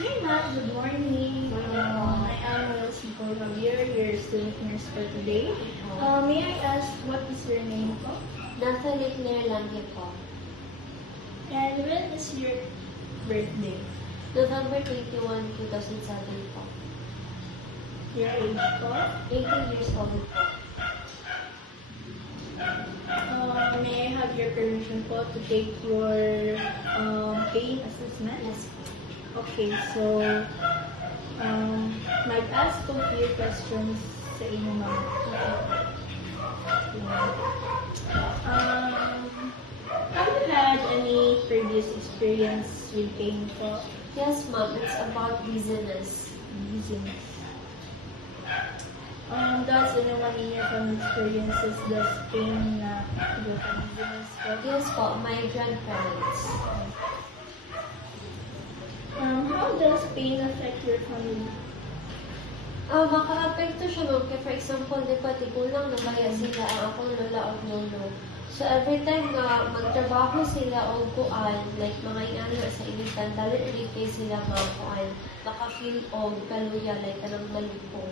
Hi ma'am, good morning. I am Rosiko Javier, your student nurse for today. May I ask what is your name po? Natalie Claire Lange po. And when is your birthday? November 21, 2007 po. Your age po? 18 years old po. May I have your permission po to take your pain assessment? Yes po. Okay, so mag-ask ko few questions sa inyo ma'am. Have you had any previous experience with pain po? Yes ma'am, it's about dizziness. Dizziness. Does anyone in your family experiences the pain na dizziness po? Yes po, my grandparents. How does pain affect your family? Maka-apekto siya ma'am. Kaya for example, di ba, tigulang nabaya sila ang akong lola o lolo. So every time na magtrabaho sila o kuan, like mga ingano sa initan, dali kay sila mga kuan, naka-feel o kaluya, like anong malupo.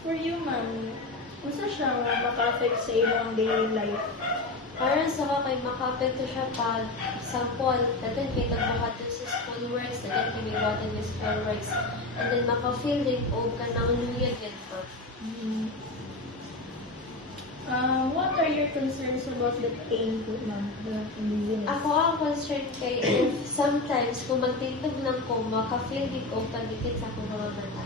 For you, ma'am, unsa siya maka-affect sa iyong daily life? Para sa kay maka-apekto siya pag sample, dagan kay nagbuhaton sa school works, dagan kay mibuhaton sa school works, and then maka-feel din o kanang luya yun pa. What are your concerns about the pain po, ma'am? The dizziness? Ako ang concern kay if sometimes kung magtindog lang ko, maka-feel din o pagikit sa akong mga mata.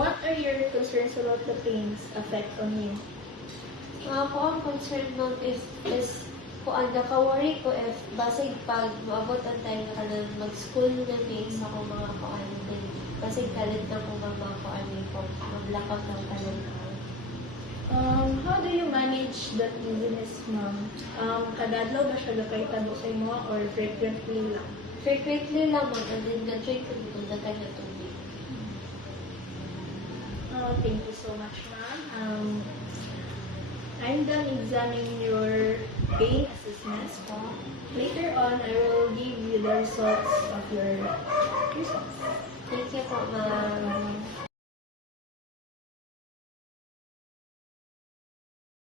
What are your concerns about the pain's effect on you? Ako ang concern nun is kung ang naka-worry ko if basig pag maabot ang time na kanang mag-school na things ako mga kuan din. Basig kalit na kung mga kuan ko, maglakaw ng kalit na. How do you manage that dizziness, ma'am? Kadadlaw ba siya gakahitabo sa imo or frequently lang? Frequently lang man, and then na-try ko dito na kanya tubig. Thank you so much, ma'am. I'm done examining your pain assessments. Later on, I will give you the results of your results. Thank you po, ma'am.